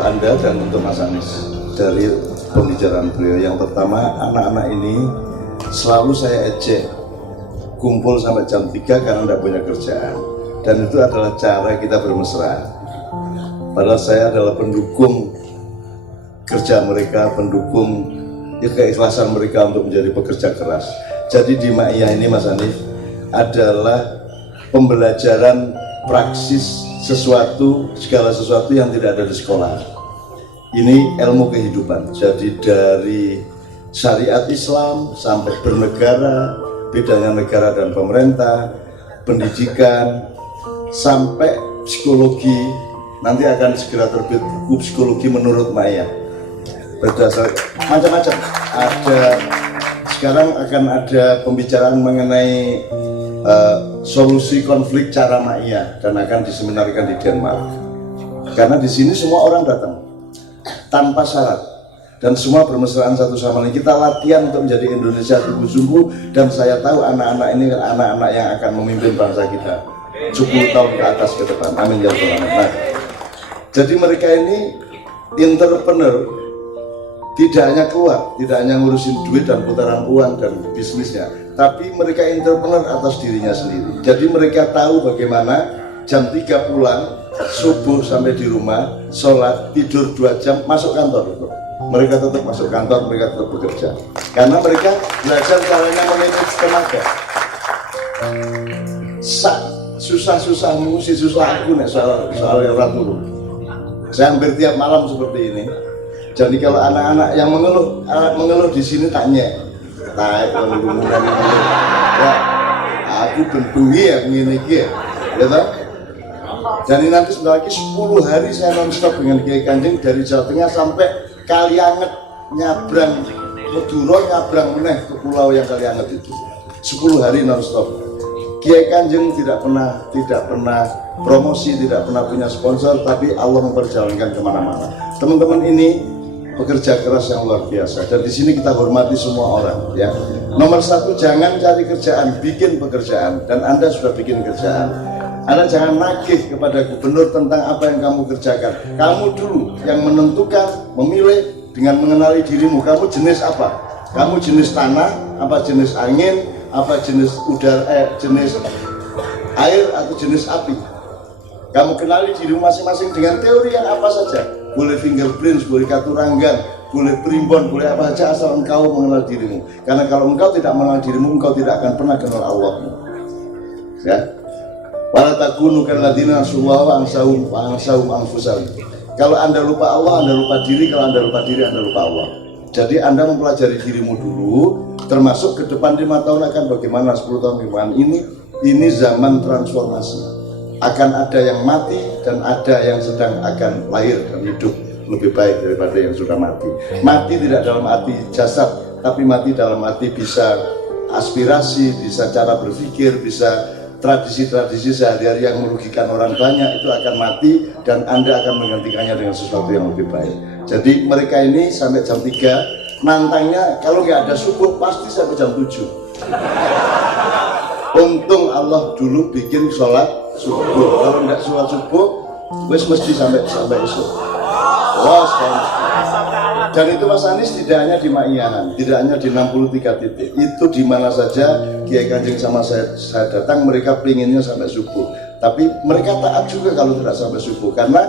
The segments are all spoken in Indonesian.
untuk Anda dan untuk Mas Anies dari pembicaraan beliau. Yang pertama, anak-anak ini selalu saya ejek kumpul sampai jam 3 karena tidak punya kerjaan, dan itu adalah cara kita bermesra. Padahal saya adalah pendukung kerja mereka, pendukung keikhlasan mereka untuk menjadi pekerja keras. Jadi di Ma'iyah ini Mas Anies adalah pembelajaran praksis segala sesuatu yang tidak ada di sekolah. Ini ilmu kehidupan. Jadi dari syariat Islam sampai bernegara, bedanya negara dan pemerintah, pendidikan, sampai psikologi. Nanti akan segera terbit buku psikologi menurut Ma'iyah. Berdasar macam-macam. Sekarang akan ada pembicaraan mengenai solusi konflik cara Ma'iyah dan akan diseminarkan di Denmark. Karena di sini semua orang datang tanpa syarat dan semua bermesraan satu sama lain. Kita latihan untuk menjadi Indonesia sungguh-sungguh, dan saya tahu anak-anak ini anak-anak yang akan memimpin bangsa kita 10 tahun ke atas ke depan. Amin ya Tuhan. Nah, jadi mereka ini entrepreneur, tidak hanya keluar, tidak hanya ngurusin duit dan putaran uang dan bisnisnya, tapi mereka entrepreneur atas dirinya sendiri. Jadi mereka tahu bagaimana jam 3 pulang, subuh sampai di rumah, sholat, tidur 2 jam, masuk kantor. Mereka tetap masuk kantor, mereka tetap bekerja. Karena mereka belajar caranya memanage tenaga. Susah-susahmu, si susah aku nih soal ratu. Saya hampir tiap malam seperti ini. Jadi kalau anak-anak yang mengeluh di sini tanya, ya, aku benbengi ya begini ya, gitu. Dan ini nanti sebentar lagi 10 hari saya non-stop dengan Kiai Kanjeng dari Jawa Tengah sampai Kalianget, nyabrang Madura, nyabrang meneh ke pulau yang Kalianget itu. 10 hari non-stop. Kiai Kanjeng tidak pernah promosi, tidak pernah punya sponsor, tapi Allah memperjalankan kemana-mana. Teman-teman ini pekerja keras yang luar biasa, dan di sini kita hormati semua orang. Ya, nomor 1, jangan cari kerjaan, bikin pekerjaan. Dan Anda sudah bikin kerjaan. Anda jangan nagih kepada gubernur tentang apa yang kamu kerjakan. Kamu dulu yang menentukan, memilih dengan mengenali dirimu. Kamu jenis apa? Kamu jenis tanah, apa jenis angin, apa jenis udara, jenis air atau jenis api. Kamu kenali dirimu masing-masing dengan teori yang apa saja. Boleh fingerprint, boleh katuranggan, boleh primbon, boleh apa saja, asal engkau mengenal dirimu. Karena kalau engkau tidak mengenal dirimu, engkau tidak akan pernah kenal Allah. Ya. Wala takunu kalladzina nasullaha wa ansahum anfusahum. Kalau Anda lupa Allah, Anda lupa diri. Kalau Anda lupa diri, Anda lupa Allah. Jadi Anda mempelajari dirimu dulu, termasuk ke depan 5 tahun akan bagaimana, 10 tahun ke depan. Ini zaman transformasi. Akan ada yang mati dan ada yang sedang akan lahir dan hidup lebih baik daripada yang sudah mati. Mati tidak dalam arti jasad, tapi mati dalam arti bisa aspirasi, bisa cara berpikir, bisa tradisi-tradisi sehari-hari yang merugikan orang banyak, itu akan mati dan Anda akan menggantikannya dengan sesuatu yang lebih baik. Jadi mereka ini sampai jam 3 nantangnya, kalau nggak ada subuh pasti sampai jam 7. Untung Allah dulu bikin sholat subuh. Kalau nggak sholat subuh, wes mesti sampai esok. Dan itu Mas Anies tidak hanya di Ma'iyah, tidak hanya di 63 titik. Itu di mana saja Kiai Kanjeng sama saya datang, mereka pinginnya sampai subuh. Tapi mereka taat juga kalau tidak sampai subuh, karena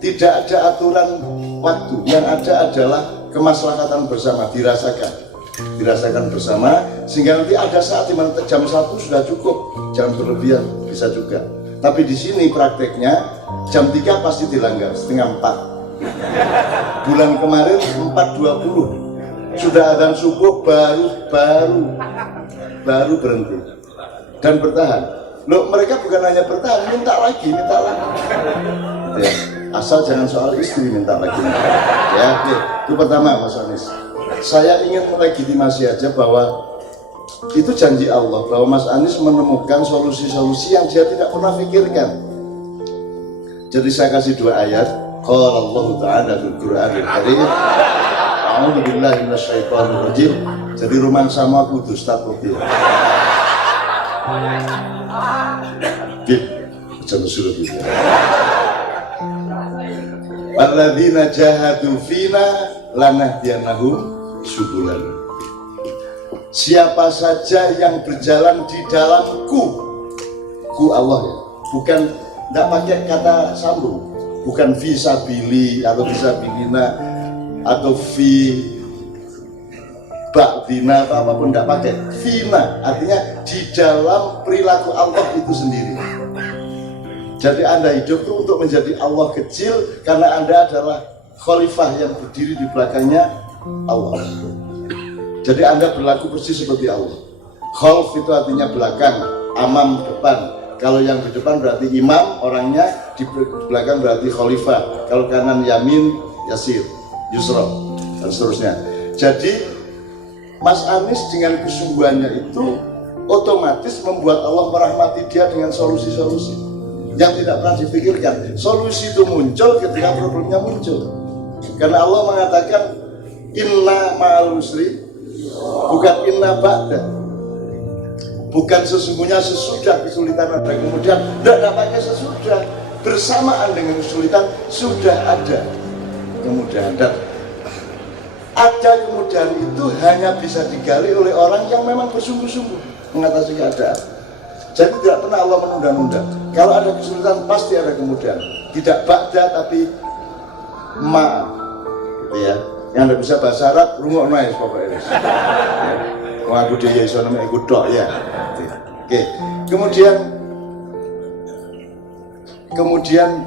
tidak ada aturan waktu. Yang ada adalah kemaslahatan bersama, dirasakan bersama, sehingga nanti ada saat di mana jam 1 sudah cukup, jangan berlebihan bisa juga. Tapi di sini prakteknya jam 3 pasti dilanggar, setengah 4. Bulan kemarin 4.20 sudah adzan subuh baru berhenti dan bertahan. Loh, mereka bukan hanya bertahan, minta lagi. Ya, asal jangan soal istri minta lagi. Ya, oke. Itu pertama Mas Anies. Saya ingin melegitimasi aja bahwa itu janji Allah, bahwa Mas Anies menemukan solusi-solusi yang dia tidak pernah pikirkan. Jadi saya kasih 2 ayat. Qala Allah Ta'ala fil Qur'anil Karim, a'udzu billahi minasyaitonir rajim. Jadi rumah sama aku Ustaz Putih. Bib, jangan suruh gitu. Alladzina jahadu fina lanahdiyannahum subulan. Siapa saja yang berjalan di dalamku, ku Allah ya, bukan, tidak pakai kata sambung, bukan visabili atau visabilina atau vi ba'dina atau apapun, tidak pakai. Fina artinya di dalam perilaku Allah itu sendiri. Jadi Anda hidup itu untuk menjadi Allah kecil karena Anda adalah khalifah yang berdiri di belakangnya Allah. Jadi Anda berlaku persis seperti Allah. Khalf itu artinya belakang, amam depan. Kalau yang di depan berarti imam, orangnya di belakang berarti khalifah. Kalau kanan yamin, yasir, yusra, dan seterusnya. Jadi Mas Anies dengan kesungguhannya itu otomatis membuat Allah merahmati dia dengan solusi-solusi yang tidak pernah dipikirkan. Solusi itu muncul ketika problemnya muncul. Karena Allah mengatakan inna ma'al usri, bukan inna ba'da. Bukan sesungguhnya sesudah kesulitan ada kemudian, tidak dapatnya sesudah. Bersamaan dengan kesulitan sudah ada kemudahan. Dan ada kemudahan itu hanya bisa digali oleh orang yang memang bersungguh-sungguh mengatasi keadaan. Jadi tidak pernah Allah menunda-nunda. Kalau ada kesulitan pasti ada kemudahan. Tidak ba'da tapi ma, gitu ya. Yang tidak bisa bahasa Arab, rungok naik pokoknya. Wah, aku dia iso namanya aku dok ya. Oke. Kemudian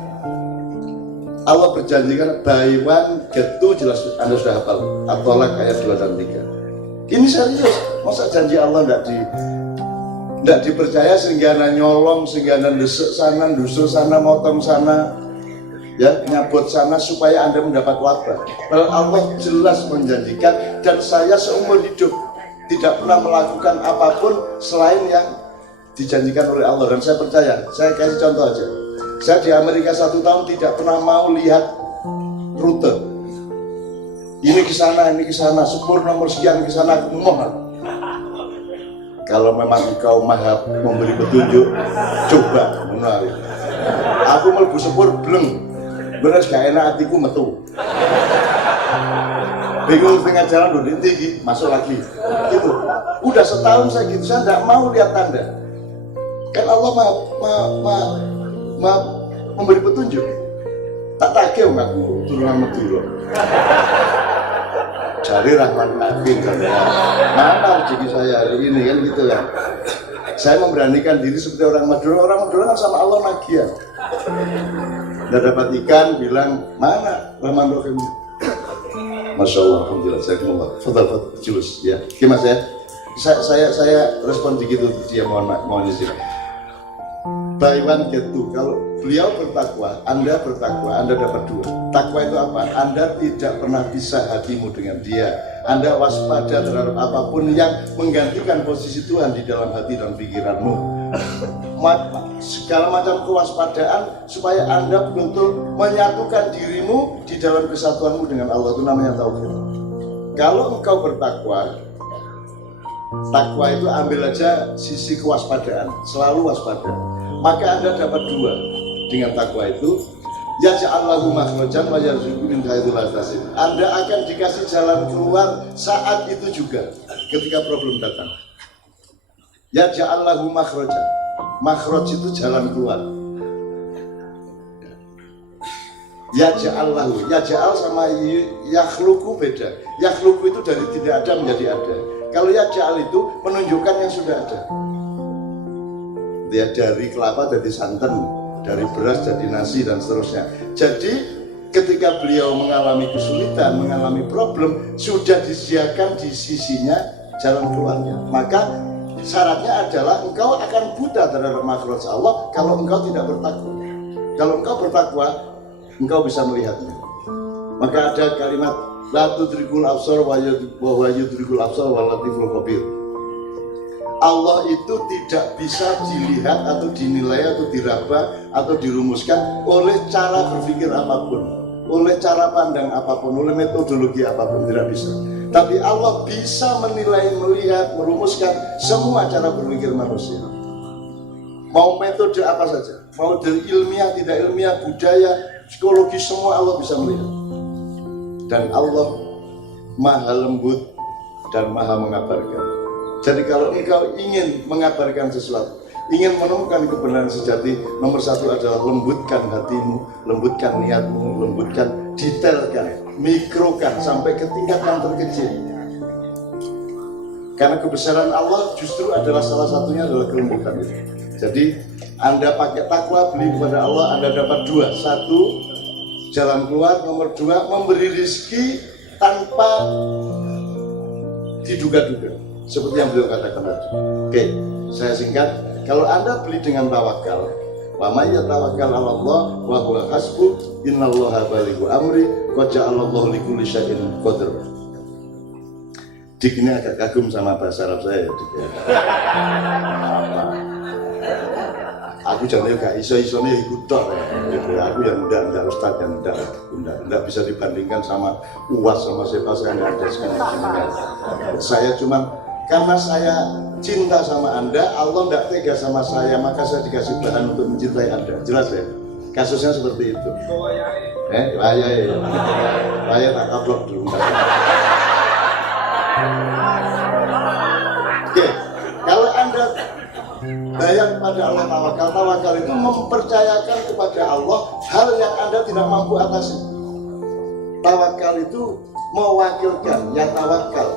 Allah berjanjikan baywan getu, jelas Anda sudah hafal. At-Tolak ayat 2 dan 3. Ini serius. Masa janji Allah tidak dipercaya sehingga Anda nyolong, sehingga Anda desek sana, dusul sana, motong sana, ya, nyabot sana supaya Anda mendapat wabah. Padahal Allah jelas menjanjikan, dan saya seumur hidup tidak pernah melakukan apapun selain yang dijanjikan oleh Allah. Dan saya percaya, saya kasih contoh aja. Saya di Amerika 1 tahun tidak pernah mau lihat rute. Ini ke sana, sepur nomor sekian ke sana, aku mohon. Kalau memang engkau maha memberi petunjuk, coba menarik. Aku mlebu sepur bleng, beres gak enak hatiku metu. Bingung tengah jalan udah tinggi, masuk lagi. Gitu. Udah setahun saya gitu, saya tidak mau lihat tanda. Kan Allah memberi petunjuk. Tak tagih aku turunan metu loh. Cari Rahman Kafir kan ya. Mana rezeki saya hari ini kan gitu ya. Saya memberanikan diri seperti orang Madura. Orang Madura kan sama Allah nagian. Udah dapat ikan, bilang mana Rahman Rahim. Masya Allah, alhamdulillah. Saya kembali. Fadal julus ya. Gimana ya? Saya respon begitu dia mohon izin. Baywan gitu, kalau beliau bertakwa, Anda dapat 2. Takwa itu apa? Anda tidak pernah pisah hatimu dengan dia. Anda waspada terhadap apapun yang menggantikan posisi Tuhan di dalam hati dan pikiranmu. Segala macam kewaspadaan supaya Anda betul-betul menyatukan dirimu di dalam kesatuanmu dengan Allah, itu namanya tauhid. Kalau engkau bertakwa, takwa itu ambil aja sisi kewaspadaan, selalu waspada. Maka Anda dapat 2 dengan takwa itu. Yaj'allahu makhrajan wa yarzuqhu min haitsu la yahtasib. Anda akan dikasih jalan keluar saat itu juga ketika problem datang. Yaj'allahu makhrajan. Makhraj itu jalan keluar. Yaj'allahu, yaj'al sama yakhluqu beda. Yakhluqu itu dari tidak ada menjadi ada. Kalau yaj'al itu menunjukkan yang sudah ada. Ya, dari kelapa jadi santan, dari beras jadi nasi dan seterusnya. Jadi ketika beliau mengalami kesulitan, mengalami problem, sudah disediakan di sisinya jalan keluarnya. Maka syaratnya adalah engkau akan buta terhadap makhluk Allah kalau engkau tidak bertakwa. Kalau engkau bertakwa, engkau bisa melihatnya. Maka ada kalimat la tudrikul absar wa yudrikul absar wa latiful khabir. Allah itu tidak bisa dilihat atau dinilai atau diraba atau dirumuskan oleh cara berpikir apapun, oleh cara pandang apapun, oleh metodologi apapun, tidak bisa. Tapi Allah bisa menilai, melihat, merumuskan semua cara berpikir manusia. Mau metode apa saja, mau dari ilmiah, tidak ilmiah, budaya, psikologi semua Allah bisa melihat. Dan Allah maha lembut dan maha mengabarkan. Jadi kalau engkau ingin mengabarkan sesuatu, ingin menemukan kebenaran sejati, nomor satu adalah lembutkan hatimu, lembutkan niatmu, lembutkan, detailkan, mikrokan sampai ke tingkat yang terkecil. Karena kebesaran Allah justru adalah salah satunya adalah kelembutan itu. Jadi Anda pakai takwa, beli kepada Allah, Anda dapat dua. Satu, jalan keluar. Nomor dua, memberi rezeki tanpa diduga-duga. Seperti yang beliau katakan tadi. Oke, saya singkat. Kalau Anda beli dengan tawakal, wa may yatawakkal 'ala Allah wa huwa hasbuh, innallaha balighu amri, qad ja'alallahu likulli syai'in qadra. Dik ini agak kagum sama bahasa Arab saya, Dik. Aku jangan gak iso-isone ikut tok ya. Aku yang enggak ustaz yang enggak bisa dibandingkan sama UAS sama siapa saya enggak ada sekali. Saya cuma karena saya cinta sama Anda, Allah enggak tega sama saya, maka saya dikasih bahan untuk mencintai Anda. Jelas ya? Kasusnya seperti itu. Saya tak kablok dulu. Oke, kalau Anda bayang pada Allah tawakal, tawakal itu mempercayakan kepada Allah hal yang Anda tidak mampu atasi. Tawakal itu mewakilkan, ya tawakal,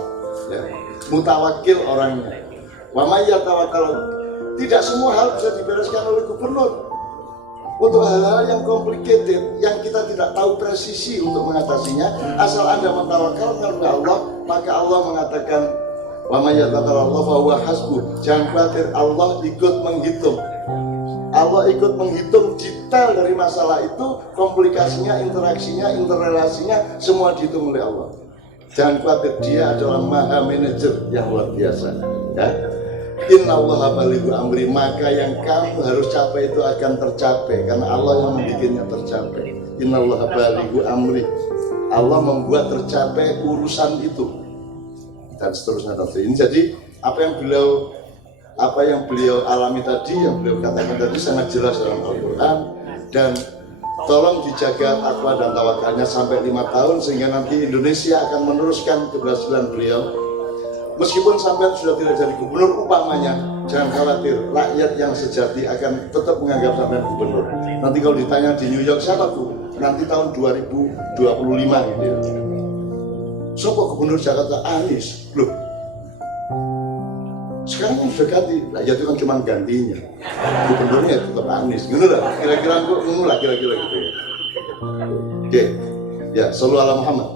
ya, mutawakil orangnya. Wa may yatawakkal, tidak semua hal bisa dibereskan oleh gubernur. Untuk hal-hal yang complicated, yang kita tidak tahu presisi untuk mengatasinya, asal Anda mentawakalkan kepada Allah, maka Allah mengatakan, wa may yatawakkal fa huwa hasbuh. Jangan khawatir, Allah ikut menghitung. Allah ikut menghitung detail dari masalah itu, komplikasinya, interaksinya, interrelasinya, semua dihitung oleh Allah. Jangan khawatir, Dia adalah maha manajer yang luar biasa. Ya. Innallaha balighu amri, maka yang kamu harus capai itu akan tercapai karena Allah yang membuatnya tercapai. Innallaha balighu amri, Allah membuat tercapai urusan itu dan seterusnya. Ini jadi apa yang beliau alami tadi, yang beliau katakan tadi sangat jelas dalam Al-Quran. Dan tolong dijaga takwa dan tawakalnya sampai 5 tahun sehingga nanti Indonesia akan meneruskan keberhasilan beliau. Meskipun sampai sudah tidak jadi gubernur, umpamanya jangan khawatir, rakyat yang sejati akan tetap menganggap sampai gubernur. Nanti kalau ditanya di New York, siapa Bu? Nanti tahun 2025 gitu ya. Siapa gubernur Jakarta? Anies. Loh, sekarang kan sudah ganti, rakyat itu kan cuma gantinya, gubernurnya tetap Anies, gitu lah. Kira-kira gitu ya. Oke, ya, sallu ala Muhammad.